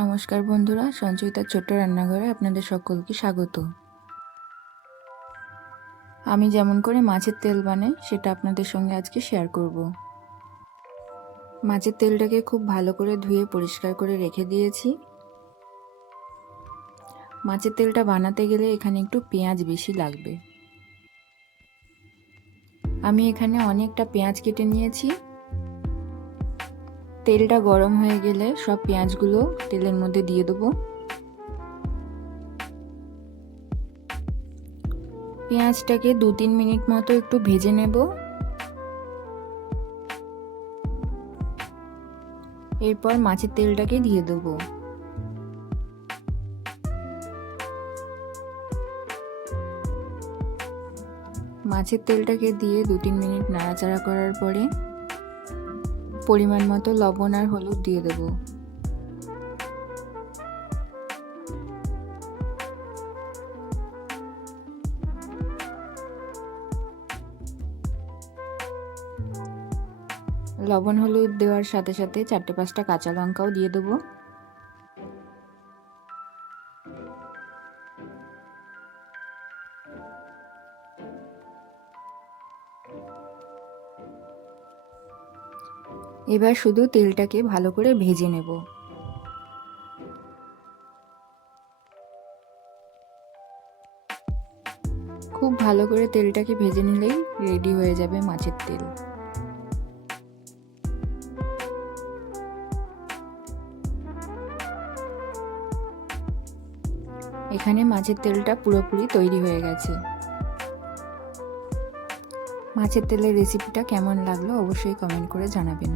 নমস্কার বন্ধুরা, সঞ্চয়িতার ছোট্ট রান্নাঘরে আপনাদের সকলকে স্বাগত। আমি যেমন করে মাছের তেল বানাই সেটা আপনাদের সঙ্গে আজকে শেয়ার করব। মাছের তেলটাকে খুব ভালো করে ধুয়ে পরিষ্কার করে রেখে দিয়েছি। মাছের তেলটা বানাতে গেলে এখানে একটু পেঁয়াজ বেশি লাগবে। আমি এখানে অনেকটা পেঁয়াজ কেটে নিয়েছি। তেলটা গরম হয়ে গেলে সব পেঁয়াজগুলো তেলের মধ্যে দিয়ে দেবো। পেঁয়াজটাকে 2-3 মিনিট মতো একটু ভেজে নেব। এরপর মাছের তেলটাকে দিয়ে দেবো। মাছের তেলটাকে দিয়ে 2-3 মিনিট নাড়াচাড়া করার পরে পরিমাণ মতো লবণ আর হলুদ দিয়ে দেব। লবণ হলুদ দেওয়ার সাথে সাথে 4-5টা কাঁচা লঙ্কাও দিয়ে দেব। এবার শুধু তেলটাকে ভালো করে ভেজে নেব। খুব ভালো করে তেলটাকে ভেজে নিলেই রেডি হয়ে যাবে মাছের তেল। এখানে মাছের তেলটা পুরোপুরি তৈরি হয়ে গেছে। মাছের তেলের রেসিপিটা কেমন লাগলো অবশ্যই কমেন্ট করে জানাবেন।